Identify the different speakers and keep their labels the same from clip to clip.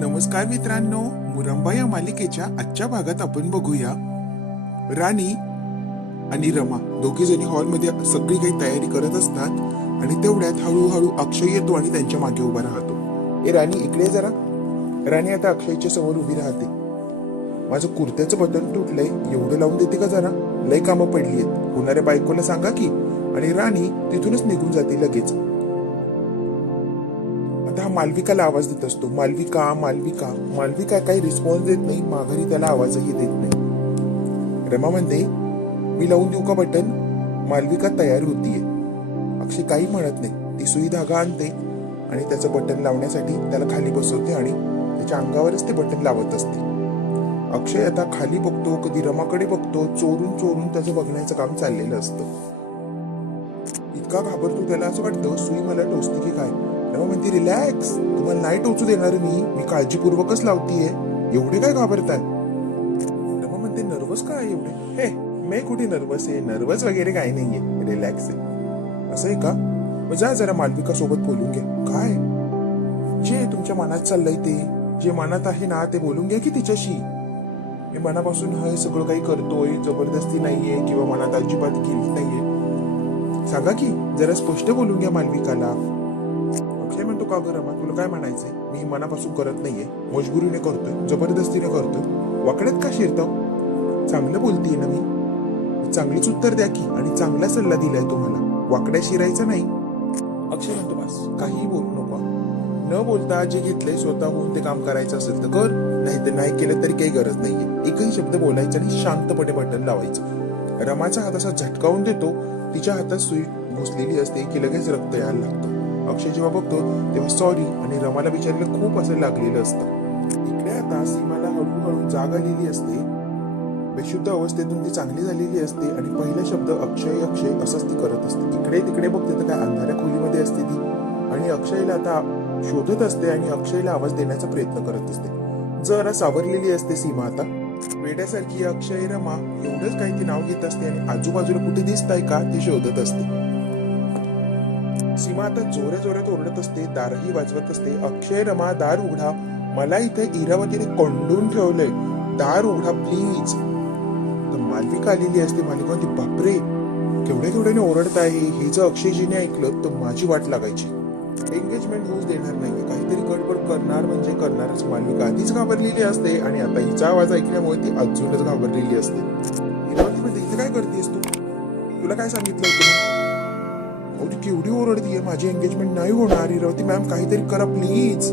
Speaker 1: नमस्कार मित्रांनो मुरंबा या मालिकेच्या आजच्या भागात आपण बघूया. राणी आणि रमा दोघी जणी हॉलमध्ये सगळी काही तयारी करत असतात आणि तेवढ्यात हळूहळू अक्षय येतो आणि त्यांच्या मागे उभा राहतो. ए राणी इकडे जरा. राणी आता अक्षयच्या समोर उभी राहते. माझं कुर्त्याचं बटन तुटलंय. एवढं लावून देते का जरा? लय कामं पडली आहेत. होणाऱ्या बायकोला सांगा की. आणि राणी तिथूनच निघून जाते लगेच. आता हा मालविकाला आवाज देत असतो. मालविका मालविका. मालविका काही रिस्पॉन्स देत नाही माघारी त्याला आवाजही देत नाही. रमा म्हणते मी लावून देऊ का बटन मालविका तयार होतीये. अक्षय काही म्हणत नाही. ती सुई धागा आणते आणि त्याचं बटन लावण्यासाठी त्याला खाली बसवते आणि त्याच्या अंगावरच ते बटन लावत असते. अक्षय आता खाली बघतो कधी रमाकडे बघतो चोरून चोरून त्याचं बघण्याचं काम चाललेलं असतं. इतका घाबरतो त्याला असं वाटतं सुई मला टोचते की काय? रमा म्हणते रिलॅक्स तुम्हाला नाही टोचू देणार मी. मी काळजीपूर्वकच लावतीये. एवढे काय घाबरताय? रमा म्हणते नर्वस काय एवढे? हे मी कुठे नर्वस आहे? नर्वस वगैरे काही नाहीये. रिलॅक्स आहे. असं आहे का? मग जा जरा मालविका सोबत बोलून घ्या काय? जे तुमच्या मनात चाललंय ते. जे मनात आहे ना ते बोलून घ्या की तिच्याशी. मी मनापासून हे सगळं काही करतोय. जबरदस्ती नाहीये किंवा मनात अजिबात केली नाहीये. सांगा की जरा स्पष्ट बोलून घ्या मालविकाला. का बरं? रमा तुला काय म्हणायचंय? मी मनापासून करत नाहीये. मजबुरीने करतोय. जबरदस्तीने करतोय. वाकड्यात का शिरतो चांगलं बोलतीये ना मी. चांगलीच उत्तर द्या की आणि चांगला सल्ला दिलाय तुम्हाला. वाकड्या शिरायचं नाही. अक्षय म्हणतो बस काहीही बोलू नको. न बोलता जे घेतलंय स्वतःहून ते काम करायचं असेल तर कर. नाही तर नाही केलं तरी काही गरज नाहीये. एकही शब्द बोलायचा आणि शांतपणे बटन लावायचं. रमाचा हात असा झटकावून देतो. तिच्या हातात सुई घुसलेली असते की लगेच रक्त यायला लागतं. अक्षय जेव्हा बघतो तेव्हा सॉरी आणि रमाला विचारलं खूप असं लागलेलं असतं. इकडे आता सीमाला हळूहळू जाग आलेली असते. बेशुद्ध अवस्थेतून ती चांगली झालेली असते आणि पहिला शब्द अक्षय अक्षय असंच ती करत असते. इकडे तिकडे बघते तर काय अंधाऱ्या खोलीमध्ये असते ती. आणि अक्षयला आता शोधत असते आणि अक्षयला आवाज देण्याचा प्रयत्न करत असते. जरा सावरलेली असते सीमा आता. वेड्यासारखी अक्षय रमा एवढंच काही ती नाव घेत असते आणि आजूबाजूला कुठे दिसत आहे का ते शोधत असते. सीमा आता जोऱ्या जोऱ्यात ओरडत असते दारही वाजवत असते. अक्षय रमा दार उघडा. मला इथे इरावतीने कोंडून ठेवलंय. दार उघडा प्लीज तर मालविका आलेली असते. मालिका म्हणते बापरे केवढ्या केवढ्याने ओरडत आहे. हे जर अक्षयजीने ऐकलं तर माझी वाट लागायची. एंगेजमेंट होऊच देणार नाही काहीतरी गडबड करणार म्हणजे करणारच. मालविका आधीच घाबरलेली असते आणि आता हिचा आवाज ऐकल्यामुळे ती अजूनच घाबरलेली असते. इरावती म्हणते इथे काय करतेस तू? तुला काय सांगितलं होतं केवढी ओरडतीये? माझी एंगेजमेंट नाही होणार. इरावती मॅम काहीतरी करा प्लीज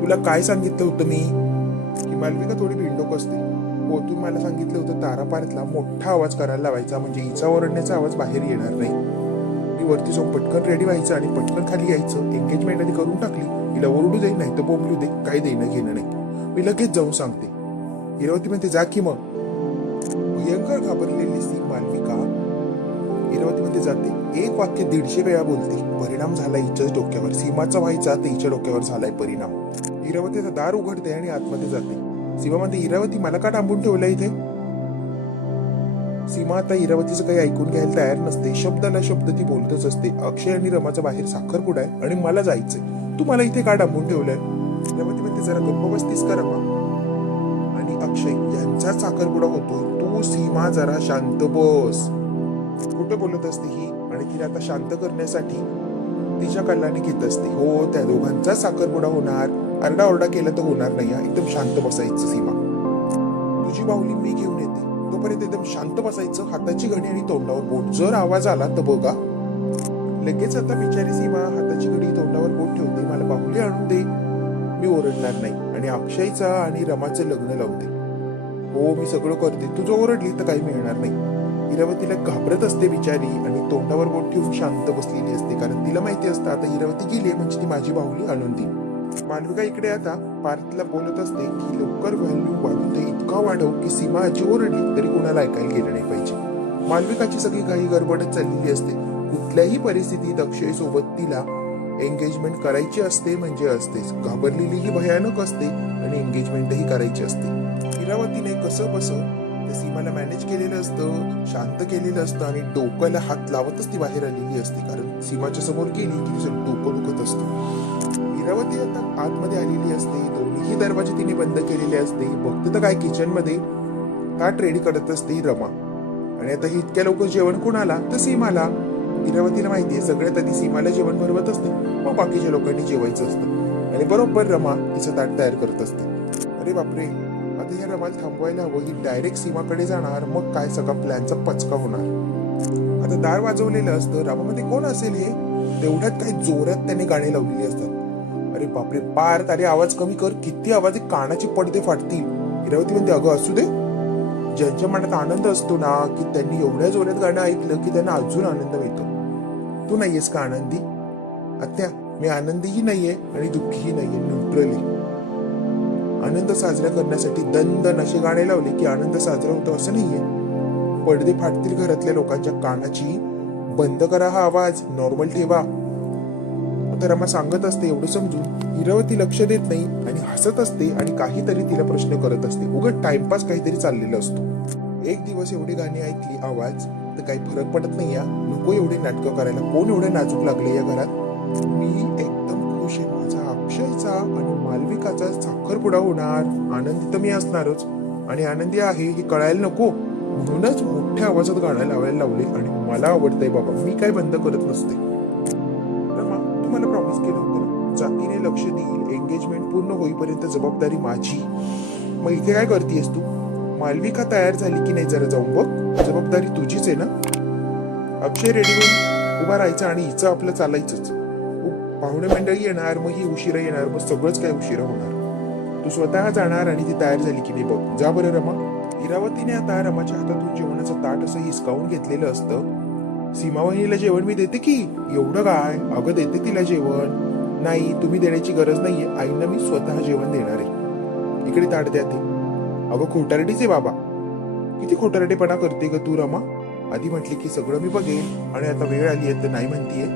Speaker 1: तुला काय सांगितलं होतं मी? की मालविका थोडी भिंडोक असते? हो तू मला सांगितलं होतं तारापारीतला मोठा आवाज करायला लावायचा. म्हणजे हिचा ओरडण्याचा आवाज बाहेर येणार नाही. मी वरती जाऊन पटकन रेडी व्हायचं आणि पटकन खाली यायचं. एंगेजमेंट आधी करून टाकली. हिला ओरडू दे नाही तर बोंबलू दे. काही देणं घेणं नाही. मी लगेच जाऊन सांगते. इरावती म्हणते जा की मग. भयंकर घाबरलेली सी मालविका इरावतीमध्ये जाते. एक वाक्य दीडशे वेळा बोलते. परिणाम झाला हिच्याच डोक्यावर. सीमाचा व्हायचा तर हिच्या डोक्यावर झालाय परिणाम. इरावतीचं दार उघडते आणि आतमध्ये जाते. सीमा म्हणते इरावती मला का डांबून ठेवलं इथे? सीमा आता इरावतीचं काही ऐकून घ्यायला तयार नसते. शब्दाला शब्द ती बोलतच असते. अक्षय आणि रमाचा बाहेर साखरपुडा आहे आणि मला जायचंय. तू मला इथे का डांबून ठेवलंय? इरावती म्हणते जरा गप्प बसतीस का रमा? आणि अक्षय यांचा साखरपुडा होतो. तू सीमा जरा शांत बस. कुठं बोलत असते ही आणि तिला आता शांत करण्यासाठी तिच्या कल्लाने घेत असते. हो त्या दोघांचा साखरपुडा होणार. आरडाओरडा केला तर होणार नाही. एकदम शांत बसायचं सीमा. तुझी बाहुली मी घेऊन येते. तोपर्यंत एकदम शांत बसायचं हाताची घडी आणि तोंडावर बोट. जर आवाज आला तर बघा. लगेच आता बिचारी सीमा हाताची घडी तोंडावर बोट ठेवते. मला बाहुली आणून दे. मी ओरडणार नाही. आणि अक्षयचा आणि रमाचं लग्न लावते. हो मी सगळं करते. तुझं ओरडली तर काही मिळणार नाही. इरावतीला घाबरत असते बिचारी आणि तोंडावर बोट ठेवून शांत बसलेली असते. कारण तिला माहिती असतं आता इरावती गेली म्हणजे ती माझी बाहुली आणून देईल. मालविका इकडे आता पार्थला बोलत असते की लवकर व्हॅल्यू वाढून दे इतका वाढव की सीमा आजी ओरडली तरी कोणाला ऐकायला गेलं नाही पाहिजे. मालविकाची सगळी काही गडबडच चाललेली असते. कुठल्याही परिस्थितीत अक्षय सोबत तिला एंगेजमेंट करायची असते म्हणजे असतेच घाबरलेली ही भयानक असते आणि एंगेजमेंटही करायची असते. इरावतीने कसं बसं त्या सीमाला मॅनेज केलेलं असतं शांत केलेलं असतं आणि डोक्याला हात लावतच ती बाहेर आलेली असते. कारण सीमाच्या समोर गेली की तिचं डोकं दुखत असतं. इरावती आता आतमध्ये आलेली असते. दोन्हीही दरवाजे तिने बंद केलेले असते. बघते तर काय किचनमध्ये ताट रेडी करत असते रमा. आणि आता ही इतक्या लवकर जेवण कोणाला? तर सीमाला. इरावतीला माहितीये सगळ्यात आधी सीमाला जेवण भरवत असते. मग बाकीच्या लोकांनी जेवायचं असतं. आणि बरोबर रमा तिचं ताट तयार करत असते. अरे बापरे. आधी ह्या रमाला थांबवायला हवं ही डायरेक्ट सीमाकडे जाणार मग काय सगळा प्लॅनचा पचका होणार. आता दार वाजवलेलं असतं रामामध्ये कोण असेल हे? तेवढ्यात काही जोरात त्याने गाणी लावलेली असतात. अरे बापरे पार अरे आवाज कमी कर किती आवाज आहे, कानाचे पडदे फाटतील. इरावती म्हणते अगं असू दे. ज्यांच्या मनात आनंद असतो ना की त्यांनी एवढ्या जोरात गाणं ऐकलं की त्यांना अजून आनंद मिळतो. तू नाहीयेस का आनंदी? आत्या मी आनंदीही नाहीये आणि दुःखीही नाहीये न्यूट्रली. आनंद साजरा करण्यासाठी दंदन नशे गाणे लावले की आनंद साजरा होतो असं नाहीये. पडदे फाटतील घरातल्या लोकांच्या कानाची बंद करा हा आवाज नॉर्मल ठेवा. तर रमा सांगत असते एवढं समजून इरावती लक्ष देत नाही आणि हसत असते आणि काहीतरी तिला प्रश्न करत असते. उगत टाइमपास काहीतरी चाललेलं असतो. एक दिवस एवढी गाणी ऐकली आवाज तर काही फरक पडत नाही या नको एवढी नाटकं करायला. कोण एवढे नाजूक लागले या घरात? मी एकदम खुश आहे. माझा अक्षयचा आणि मालविकाचा साखरपुडा होणार आनंदी तर मी असणारच. आणि आनंदी आहे हे कळायला नको. म्हणूनच मोठ्या आवाजात गाणं लावायला लावले आणि मला आवडतंय बाबा मी काय बंद करत नसते. तुम्हाला प्रॉमिस केलं होतं ना जातीने लक्ष देईल एंगेजमेंट पूर्ण होईपर्यंत जबाबदारी माझी. मग इथे काय करतेस तू? मालविका तयार झाली की नाही जरा जाऊन बघ. जबाबदारी तुझीच आहे ना? अक्षय रेडी होऊन उभा राहायचं आणि हिचं आपलं चालायचंच. पाहुणे मंडळी येणार मग ही उशिरा येणार मग सगळंच काय उशिरा होणार. तू स्वतः जाणार आणि ती तयार झाली की नाही बघ. जा बरं रमा. इरावतीने आता रमाच्या हातातून जेवणाचं ताट असं हिसकावून घेतलेलं असतं. सीमावाहिनीला जेवण मी देते की? एवढं काय? अगं देते तिला जेवण. नाही तुम्ही देण्याची गरज नाहीये. आईना मी स्वतः जेवण देणार आहे. इकडे ताट द्या ते. अगं खोटारडीच आहे बाबा. किती खोटारडेपणा करते ग तू रमा. आधी म्हटली की सगळं मी बघेन आणि आता वेळ आली आहे तर नाही म्हणतीये.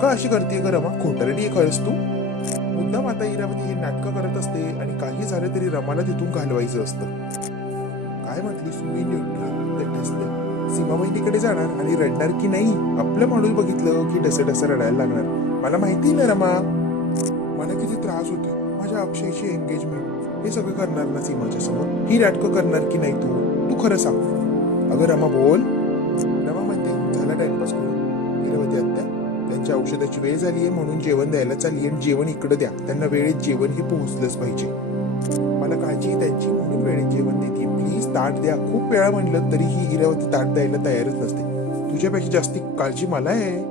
Speaker 1: का अशी करते ग रमा? खोटारडी आहे खरंच तू? मुद्दाम हे नाटकं करत असते आणि काही झालं तरी रमाला तिथून घालवायचं असतं. काय म्हटलीस सुई न्यूट्रल असते सीमा बहिणीकडे जाणार आणि रडणार की नाही? आपलं माणूस बघितलं की डसं डसं रडायला लागणार. मला माहिती ना रमा. मला किती त्रास होतो माझ्या अक्षयची एंगेजमेंट हे सगळं करणार ना सीमाच्या समोर? ही नाटकं करणार की नाही तू? तू खरं सांग. अगं रमा बोल. त्यांच्या औषधाची वेळ झाली आहे म्हणून जेवण द्यायला चालली आणि जेवण इकडे द्या. त्यांना वेळेत जेवण हे पोहोचलंच पाहिजे. मला काळजी त्यांची म्हणून वेळेत जेवण देते. प्लीज ताट द्या. खूप वेळा म्हणलं तरी ही ताट द्यायला तयारच नसते. तुझ्यापेक्षा जास्ती काळजी मला आहे.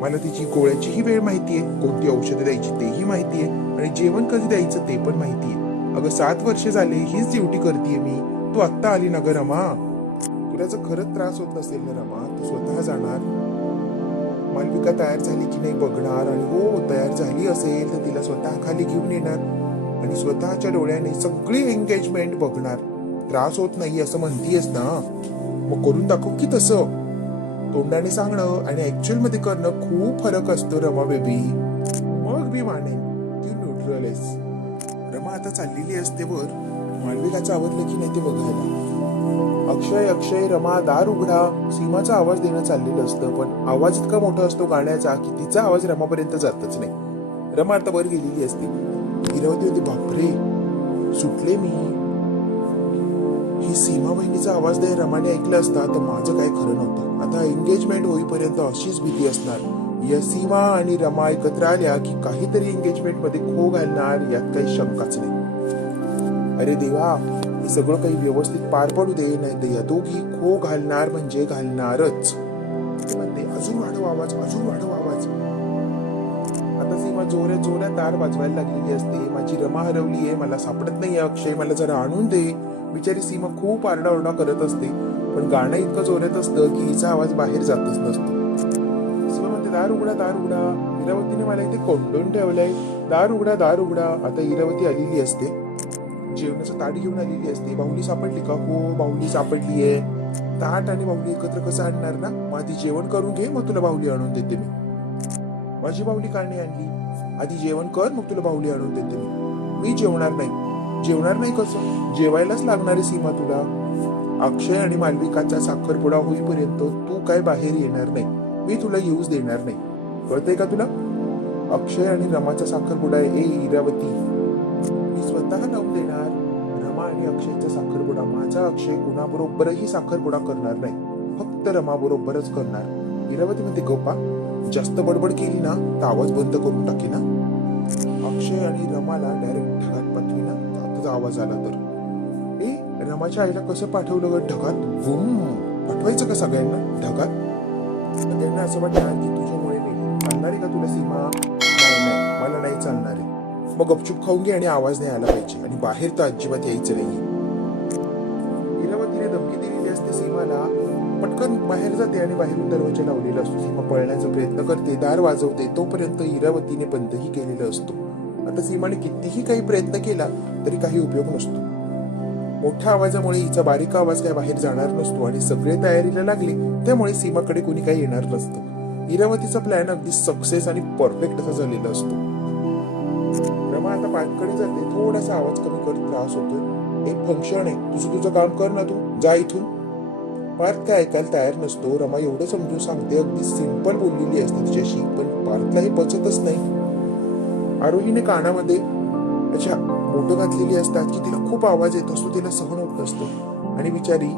Speaker 1: मला तिची गोळ्याचीही वेळ माहिती आहे. कोणती औषधं द्यायची तेही माहिती आहे. आणि जेवण कधी द्यायचं ते पण माहिती आहे. अगं सात वर्ष झाले हीच ड्युटी करते मी. तू आत्ता आली ना ग रमा. तुला जर खरंच त्रास होत नसेल ना रमा? तू स्वतः जाणार. मालविका तयार झाली की नाही बघणार आणि हो तयार झाली असेल तर तिला स्वतः खाली घेऊन येणार. आणि स्वतःच्या डोळ्याने सगळी एंगेजमेंट बघणार. त्रास होत नाही असं म्हणतीयस ना. मग करून दाखव की तसं. तोंडाने सांगणं आणि ऍक्च्युअलमध्ये करणं खूप फरक असतो रमा बेबी. मग मी मानेन तू न्यूट्रल आहेस. रमा आता चाललेली असते वर. मालविकाचं आवडलं की नाही ते बघायला. अक्षय अक्षय रमा दार उघडा. सीमाचा आवाज देणं चाललेलं असतं पण आवाज इतका मोठा असतो गाण्याचा की तिचा आवाज रमापर्यंत जातच नाही. रमा आता वर गेलेली असते. हिरावती होती बापरे. सुटले मी. ही सीमा बहिणीचा आवाज दे रमाने ऐकला असता तर माझं काय खरं नव्हतं. आता एंगेजमेंट होईपर्यंत अशीच भीती असणार. या सीमा आणि रमा एकत्र आल्या की काहीतरी एंगेजमेंटमध्ये खो घालणार यात काही शंकाच नाही. अरे देवा सगळं काही व्यवस्थित पार पडू दे नाही तर या दोघी खो घालणार म्हणजे घालणारच. म्हणते अजून वाढव आवाज अजून वाढव आवाज. आता सीमा जोऱ्यात जोऱ्या दार वाजवायला लागलेली असते. माझी रमा हरवली आहे मला सापडत नाही अक्षय मला जरा आणून दे. बिचारी सीमा खूप आरडाओरडा करत असते. पण गाणं इतकं जोरात असतं की हिचा आवाज बाहेर जातच नसतो. सीमा म्हणते दार उघडा दार उघडा. इरावतीने मला इथे कोंडून ठेवलंय. दार उघडा दार उघडा. आता इरावती आलेली असते. जेवणाचं ताट घेऊन आलेली असते. बाहुली सापडली का? हो बाहुली सापडली आहे. ताट आणि बाहुली एकत्र कसं आणणार ना? मग आधी जेवण करून घे मग तुला बाहुली आणून देते मी. माझी बाहुली का नाही आणली. आधी जेवण कर मग तुला बाहुली आणून देते मी. मी जेवणार नाही. जेवणार नाही कसं? जेवायलाच लागणारी सीमा तुला. अक्षय आणि मालविकाचा साखरपुडा होईपर्यंत तू काय बाहेर येणार नाही. मी तुला येऊच देणार नाही. कळतंय का तुला? अक्षय आणि रमाचा साखरपुडा ए इरावती. स्वतः नाव देणार रमा आणि अक्षयचा साखरपुडा माझा अक्षय कुणाबरोबरही साखरपुडा करणार नाही. फक्त रमा बरोबरच करणार. इरावती म्हणते गोपा जास्त बडबड केली ना तर आवाज बंद करून टाकी ना. अक्षय आणि रमाला डायरेक्ट ढगात पाठवी ना आताचा आवाज आला तर. ए रमाच्या आईला कसं पाठवलं ग ढगात? वुम पाठवायचं का सगळ्यांना? ढगात? त्यांना असं वाटणार की तुझ्यामुळे नाही चालणार आहे का तुला सीमा? नाही नाही मला नाही चालणार आहे. मग गपचूप खाऊन घे आणि आवाज नाही आला पाहिजे. आणि बाहेर तर अजिबात यायचं नाही इरावतीने धमकी दिलेली असते सीमाला. पटकन बाहेर जाते आणि बाहेरून दरवाजा लावलेला असतो. सीमा पळण्याचा प्रयत्न करते. दार वाजवते. तोपर्यंत इरावतीने बंदही केलेला असतो. आता सीमाने कितीही काही प्रयत्न केला तरी काही उपयोग नसतो. मोठ्या आवाजामुळे हिचा बारीक आवाज काय बाहेर जाणार नसतो आणि सगळे तयारीला लागले त्यामुळे सीमाकडे कोणी काही येणार नसतं. इरावतीचा प्लॅन अगदी सक्सेस आणि परफेक्ट असा झालेला असतो. रमा आता पार्ककडे जाते थोडासा आवाज कमी करत त्रास होतो एक फंक्शन आहे. तुझं तुझं काम कर ना तू. जा इथून. पार्थ काय ऐकायला तयार नसतो. रमा एवढं समजून सांगते. अगदी सिंपल बोललेली असते तिच्याशी पण पार्थला हे पचतच नाही. आरोहीने कानामध्ये अशा बोट घातलेली असतात की तिला खूप आवाज येत असतो तिला सहन होत नसतो. आणि बिचारी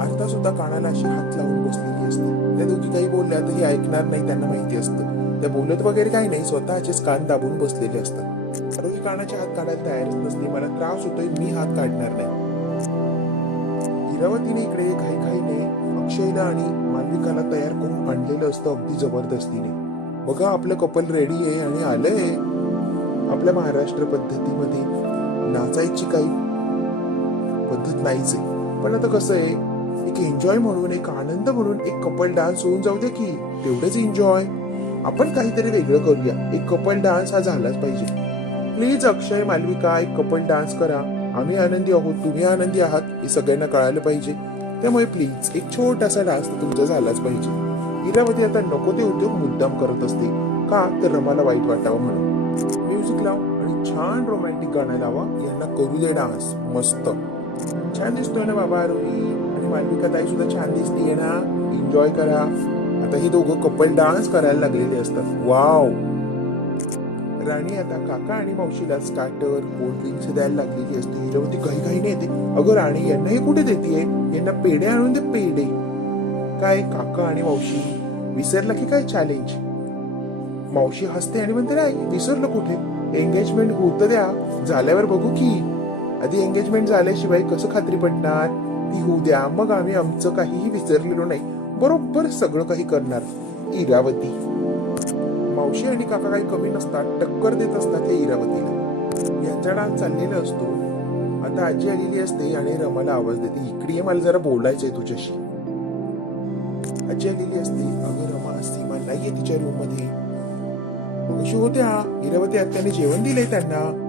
Speaker 1: आता सुद्धा कानाला अशी हात लावून बसलेली असते. त्या दोघी काही बोलल्या तर हे ऐकणार नाही त्यांना माहिती असतं. त्या बोलत वगैरे काही नाही स्वतःचेच कान दाबून बसलेले असतात. आरोही कानाचे हात काढायला तयारच नसते मला त्रास होतोय मी हात काढणार नाही. इरावतीने इकडे घाई घाईने अक्षयला आणि मालविकाला तयार करून आणलेलं असतं अगदी जबरदस्तीने. बघा आपलं कपल रेडी आहे आणि आलंय. आपल्या महाराष्ट्र पद्धतीमध्ये नाचायची काही पद्धत नाहीच आहे. पण आता कसं आहे एक एन्जॉय म्हणून एक आनंद म्हणून एक कपल डान्स होऊन जाऊ दे की तेवढंच एन्जॉय आपण काहीतरी वेगळं करूया. एक कपल डान्स हा झालाच पाहिजे. प्लीज अक्षय मालविका एक कपल डान्स करा. आम्ही आनंदी आहोत तुम्ही आनंदी आहात हे सगळ्यांना कळायला पाहिजे. त्यामुळे प्लीज एक छोटासा डान्स तुमचा झालाच पाहिजे. इरावती आता नको ते उद्योग मुद्दाम करत असते. का? तर रमाला वाईट वाटावं म्हणून. म्युझिक लाव आणि छान रोमॅन्टिक गाणं लावा. यांना करू दे डान्स मस्त. छान दिसतोय ना बाबा आरोही आणि मालविका ताई सुद्धा छान दिसते ना? एन्जॉय करा. आता ही दोघं कपल डान्स करायला लागलेले असतात. वाव. राणी आता काका आणि मावशीला स्टार्टर कोल्ड ड्रिंक्स द्यायला लागलेली असते. हिरवती काही काही नाही येते. अगं राणी यांना हे कुठे देते यांना पेढे आणून दे पेढे. काय काका आणि मावशी? विसरला की काय चॅलेंज मावशी हसते आणि म्हणते नाही विसरलं कुठे? एंगेजमेंट होत द्या. झाल्यावर बघू की. आधी एंगेजमेंट झाल्याशिवाय कसं खात्री पडणार? ती होऊ द्या. मग आम्ही आमचं काहीही विसरलेलो नाही. बरोबर सगळं काही करणार. इरावती. मावशी आणि काका काही कमी नसतात टक्कर देत असतात या इरावतीला. यांचा डान्स चाललेला असतो. आता आजी आलेली असते आणि रमाला आवाज देते इकडे ये, मला जरा बोलायचंय तुझ्याशी. आजी आलेली असते अगं रमा सीमा नाहीये तिच्या रूममध्ये. कशी होत्या इरावती आत्याने जेवण दिलंय त्यांना.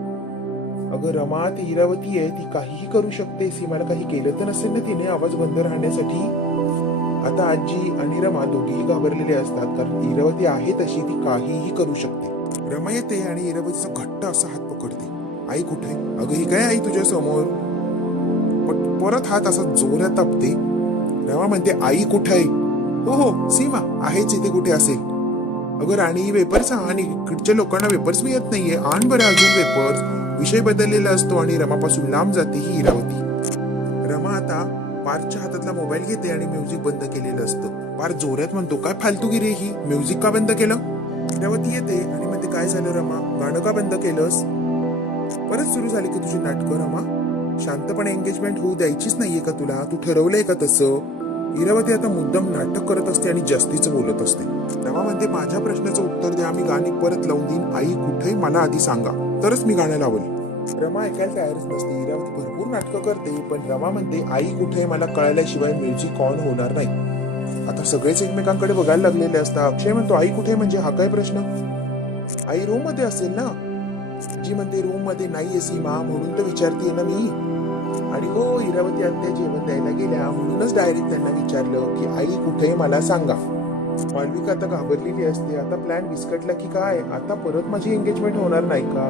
Speaker 1: अगं रमा ती इरावती आहे ती काहीही करू शकते सीमाला काही केलं तर नसेल ना तिने आवाज बंद राहण्यासाठी? आता आजी आणि रमा दोघेही घाबरलेले असतात कारण इरावती आहे तशी ती काहीही करू शकते. रमा येते आणि इरावतीचा घट्ट असा हात पकडते. आई कुठे? अगं ही काय आई तुझ्या समोर? पण परत हात असा जोरात तापते. रमा म्हणते आई कुठे आहे? हो हो सीमा आहेच इथे कुठे असेल. अगं राणी वेपर्स आणि इकडच्या लोकांना वेपर्स मिळत नाहीये. आण बरं अजून वेपर्स. विषय बदललेला असतो आणि रमापासून लांब जाते ही इरावती. पार्थच्या हातातला मोबाईल घेते आणि म्युझिक बंद केलेलं असतं. पार्थ जोरात म्हणतो काय फालतूगिरी आहे ही? म्युझिक का बंद केलं? इरावती येते आणि म्हणते काय झालं रमा? गाणं का बंद केलंस? परत सुरू झाली की तुझी नाटकं रमा. शांतपणे एंगेजमेंट होऊ द्यायचीच नाहीये का तुला? तू ठरवलंय का तसं? इरावती आता मुद्दाम नाटक करत असते आणि जास्तीचं बोलत असते. रमा म्हणते माझ्या प्रश्नाचं उत्तर द्या मी गाणी परत लावून देईन. आई कुठेही मला आधी सांगा. तरच मी गाणं लावलं. रमा ऐकायला तयारच नसते. इरावती भरपूर नाटकं करते पण रमा म्हणते आई कुठे मला कळाल्याशिवाय मिरची कॉन होणार नाही. आता सगळेच एकमेकांकडे बघायला लागलेले असतात. अक्षय म्हणतो आई कुठे म्हणजे हा काय प्रश्न? आई रूममध्ये असेल ना. जी म्हणते रूममध्ये नाहीये सीमा म्हणून तर विचारते ना मी. आणि हो इरावती आत्या जेवण द्यायला गेल्या म्हणूनच डायरेक्ट त्यांना विचारलं की आई कुठे मला सांगा. मालविका आता घाबरलेली असते. आता प्लॅन विस्कटला की काय? आता परत माझी एंगेजमेंट होणार नाही का?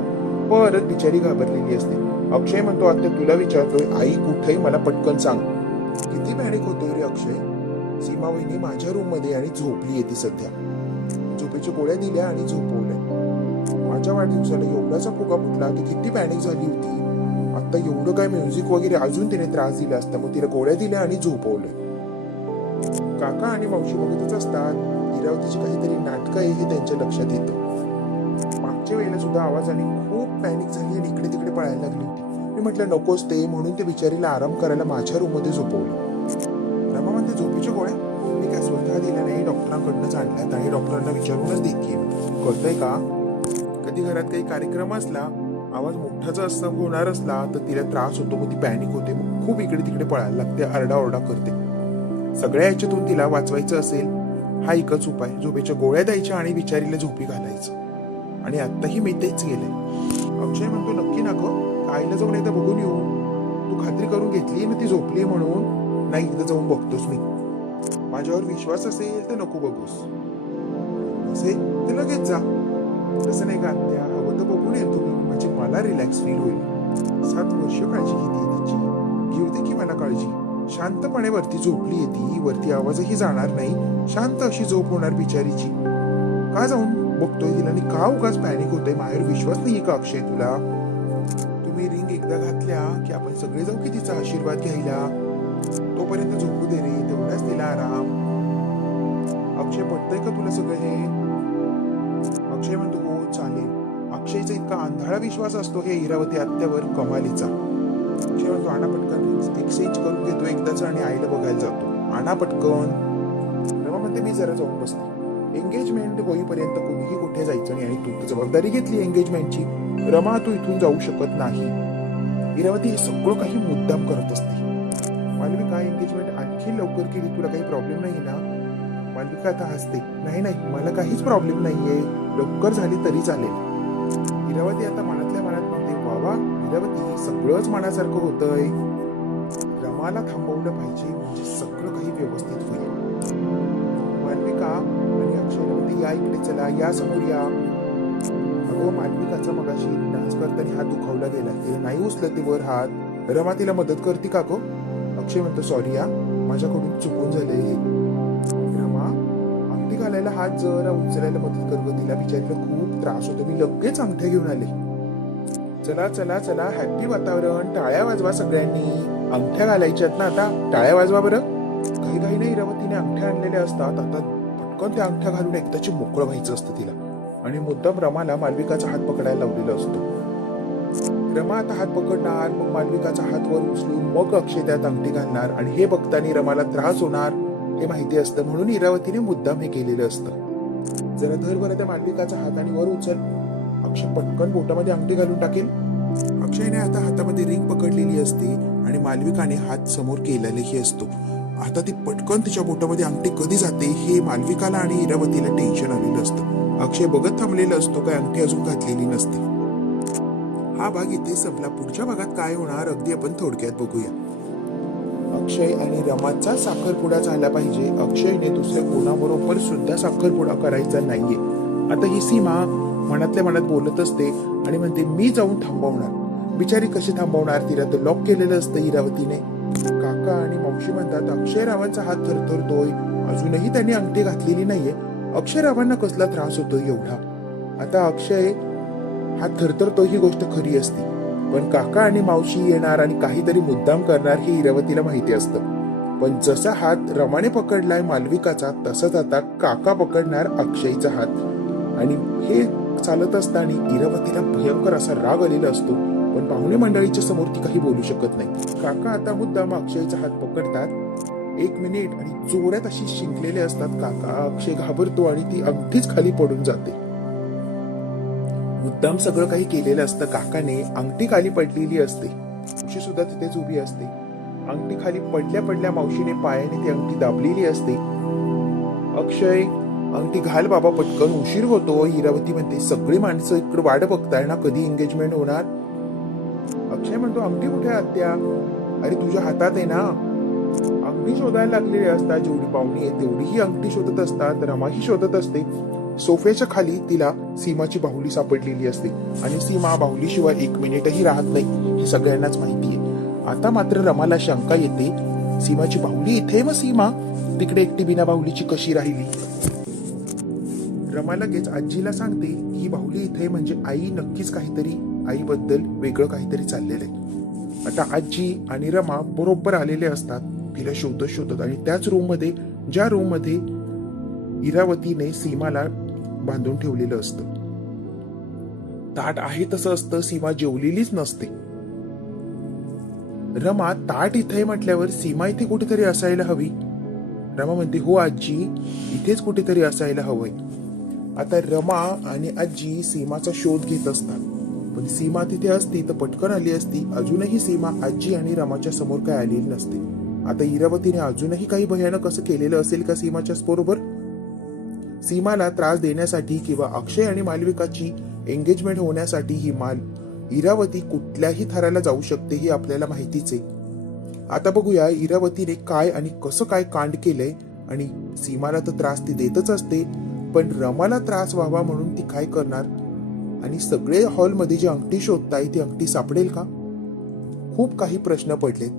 Speaker 1: परत बिचारी घाबरलेली असते. अक्षय म्हणतो आता तुला विचारतोय आई कुठेही मला पटकन सांग. किती पॅनिक होतोय रे अक्षय? सीमा वहिनी माझ्या रूममध्ये आणि झोपली येते सध्या. झोपेच्या गोळ्या दिल्या आणि झोपवल्या. माझ्या वाढदिवसाला एवढाचा फुगा फुटला तर किती पॅनिक झाली होती. आता एवढं काय म्युझिक वगैरे अजून तिने त्रास दिला असता मग तिला गोळ्या दिल्या आणि झोपवलं काका आणि मावशी बघतच असतात. इरावतीची काहीतरी नाटकं आहे हे त्यांच्या लक्षात येतं. मागच्या वेळेला सुद्धा आवाजाने आणि पॅनिक झाली आणि इकडे तिकडे पळायला लागली. मी म्हटलं नकोच ते म्हणून ते बिचारीला आराम करायला माझ्या रूममध्ये झोपवलं. रमा म्हणते झोपेच्या गोळ्या? मी काय स्वतः दिल्या नाही डॉक्टरांकडनंच आणल्यात आणि डॉक्टरांना विचारूनच देते कळतंय का? कधी घरात काही कार्यक्रम असला आवाज मोठाचा असं होणार असला तर तिला त्रास होतो मग ती पॅनिक होते मग खूप इकडे तिकडे पळायला लागते आरडाओरडा करते. सगळ्या याच्यातून तिला वाचवायचं असेल हा एकच उपाय झोपेच्या गोळ्या द्यायच्या आणि बिचारीला झोपी घालायचं. आणि आत्ताही मी तेच गेले अक्षय म्हणतो नक्की ना ग आईला जाऊन एकदा बघून येऊ. तू खात्री करून घेतली ना ती झोपली म्हणून. नाही एकदा जाऊन बघतोस मी. माझ्यावर विश्वास असेल तर नको बघूस. असेल तर लगेच जा. तसं नाही का त्या हवं तर बघून येतो मी म्हणजे मला रिलॅक्स फील होईल. सात वर्ष काळजी घेते तिची. घेऊ दे की मला काळजी? शांतपणे वरती झोपली येते वरती आवाजही जाणार नाही. शांत अशी झोप होणार बिचारीची. का जाऊन बघतोय तिला. आणि का उगाच पॅनिक होतोय? माझ्यावर विश्वास नाही का अक्षय तुला? तुम्ही रिंग एकदा घातल्या की आपण सगळे जाऊ की तिचा आशीर्वाद घ्यायला? तोपर्यंत झोपू दे रे तेवढाच तिला आराम. अक्षय पटतय का तुला सगळं हे? अक्षय म्हणतो हो चालेल. अक्षयचा इतका आंधळा विश्वास असतो हे इरावती आत्यावर कमालीचा. अक्षय म्हणतो आणा पटकन एक्सचेंज करून घेतो एकदाच आणि आईला बघायला जातो. आणा पटकन. रमा म्हणते मी जरा जाऊन बसतो. एंगेजमेंट होईपर्यंत कोणीही कुठे जायचं नाही आणि तू जबाबदारी घेतली एंगेजमेंटची रमा तू इथून जाऊ शकत नाही. इरावती हे सगळं काही मुद्दाम करत असते. मालविका एंगेजमेंट आणखी लवकर केली तुला काही प्रॉब्लेम नाही ना? मालविका आता हसते. नाही नाही मला काहीच प्रॉब्लेम नाहीये. लवकर झाली तरी चालेल. इरावती आता मनातल्या मनात म्हणते बाबा इरावती सगळंच मनासारखं होतंय. रमाला थांबवलं पाहिजे म्हणजे सगळं काही व्यवस्थित होईल. मालविका आणि अक्षयला म्हणते या इकडे चला या समोर या. अगं मालविकाचा मगाशी डान्स करताना हात दुखावला गेला. तिला नाही उचलत ते वर हात. रमा तिला मदत करते का गो? अक्षय म्हणतो सॉरी या माझ्याकडून चुकून झाले हे. रमा अंगठी घालायला हात जरा उचलायला मदत कर तिला बिचारीला खूप त्रास होतो. मी लगेच अंगठ्या घेऊन आले. चला चला चला. हॅपी वातावरण. टाळ्या वाजवा सगळ्यांनी. अंगठ्या घालायच्यात ना आता. टाळ्या वाजवा बरं. काही काही नाही रवतीने अंगठ्या आणलेल्या असतात. आता पटकन त्या अंगठ्या घालून एकदाची मोकळं व्हायचं असतं तिला. आणि मुद्दाम रमाला मालविकाचा हात पकडायला लावलेला असतो. रमा आता हात पकडणार मग मालविकाचा हात वर उचलून मग अक्षय त्यात अंगठी घालणार आणि हे बघताना रमाला त्रास होणार हे माहिती असतं म्हणून इरावतीने मुद्दाम हे केलेलं असतं. जरा धर बरं त्या मालविकाचा हाताने वर उचल. अक्षय पटकन बोटामध्ये अंगठी घालून टाकेल. अक्षयने आता हातामध्ये रिंग पकडलेली असते आणि मालविकाने हात समोर केलेलाही असतो. आता ती पटकन तिच्या बोटामध्ये अंगठी कधी जाते हे मालविकाला आणि इरावतीला टेन्शन आलेलं असतं. अक्षय बघत थांबलेला असतो काय अंगठी अजून घातलेली नसते हा भाग इथे संपला. पुढच्या भागात काय होणार अगदी आपण थोडक्यात बघूया. अक्षय आणि रमाचा साखरपुडा झाला पाहिजे. अक्षयने दुसऱ्या कोणाबरोबर सुद्धा साखरपुडा करायचा नाहीये. आता ही सीमा मनातल्या मनात बोलत असते आणि म्हणते मी जाऊन थांबवणार. बिचारी कशी थांबवणार? तिला तर लॉक केलेलं असतं इरावतीने. काका आणि साक्षी म्हणतात अक्षयरावांचा हात थरथरतोय. अजूनही त्यांनी अंगठी घातलेली नाहीये. अक्षयरावांना कसला त्रास होतोय एवढा? आता अक्षय हात थरथरतो ही गोष्ट खरी असते. पण काका आणि मावशी येणार आणि काहीतरी मुद्दाम करणार हे इरावतीला माहिती असतं. पण जसा हात रमाने पकडलाय मालविकाचा तसाच आता काका पकडणार अक्षयचा हात. आणि हे चालत असताना इरावतीला भयंकर असा राग आलेला असतो. पण पाहुणे मंडळीच्या समोर ती काही बोलू शकत नाही. काका आता मुद्दाम अक्षयचा हात पकडतात. एक मिनिट आणि जोरात अशी शिंकलेले असतात काका. अक्षय घाबरतो आणि ती अंगठीच खाली पडून जाते. मुद्दाम सगळं काही केलेलं असतं. काकाने अंगठी खाली पडलेली असते. उशी सुद्धा तिथेच उभी असते. अंगठी खाली पडल्या पडल्या मावशीने पायाने ती अंगठी दाबलेली असते. अक्षय अंगठी घाल बाबा पटकन. उशीर होतो हिरावती म्हणते सगळी माणसं इकडे वाट बघताय ना? कधी एंगेजमेंट होणार? अक्षय म्हणतो अंगठी कुठे आत्या? अरे तुझ्या हातात आहे ना. अंगठी शोधायला लागलेली असतात जेवढी पाहुणी आहे तेवढी ही अंगठी शोधत असतात. रमाही शोधत असते. सोफ्याच्या खाली तिला सीमाची बाहुली सापडलेली असते. आणि सीमा बाहुलीशिवाय एक मिनिटही राहत नाही हे सगळ्यांनाच माहिती आहे. आता मात्र रमाला शंका येते सीमाची बाहुली इथे मग सीमा? तिकडे एकटी बिना बाहुलीची कशी राहिली? रमा लगेच आजीला सांगते ही बाहुली इथे म्हणजे आई नक्कीच काहीतरी आईबद्दल वेगळं काहीतरी चाललेलं आहे. आता आजी आणि रमा बरोबर आलेले असतात तिला शोधत शोधत. आणि त्याच रूममध्ये ज्या रूममध्ये इरावतीने सीमाला बांधून ठेवलेलं असतं. ताट आहे तसं असतं सीमा जेवलेलीच नसते. रमा ताट इथे म्हटल्यावर सीमा इथे कुठेतरी असायला हवी. रमा म्हणते हो आजी इथेच कुठेतरी असायला हवंय. आता रमा आणि आजी सीमाचा शोध घेत असतात. पण सीमा तिथे असती तर पटकन आली असती. अजूनही सीमा आजी आणि रमाच्या समोर काय आलेली नसते. आता इरावतीने अजूनही काही भयानक असं केलेलं असेल का सीमाच्या बरोबर सीमाला त्रास देण्यासाठी किंवा अक्षय आणि मालविकाची एंगेजमेंट होण्यासाठी ही माल इरावती कुठल्याही थराला जाऊ शकते हे आपल्याला माहितीच आहे. आता बघूया इरावतीने काय आणि कसं काय कांड केलंय आणि सीमाला तर त्रास ती देतच असते. पण रमाला त्रास व्हावा म्हणून ती काय करणार? आणि सगळे हॉलमध्ये जी अंगठी शोधताय ती अंगठी सापडेल का? खूप काही प्रश्न पडलेत.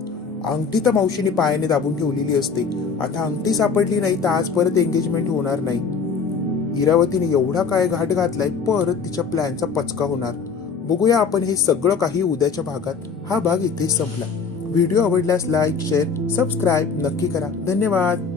Speaker 1: अंगठी तर मावशीने पायाने दाबून ठेवलेली असते. आता अंगठी सापडली नाही तर आज परत एंगेजमेंट होणार नाही. इरावतीने एवढा काय घाट घातलाय परत तिच्या प्लॅनचा पचका होणार. बघूया आपण हे सगळं काही उद्याच्या भागात. हा भाग इथेच संपला. व्हिडिओ आवडल्यास लाईक शेअर सबस्क्राईब नक्की करा. धन्यवाद.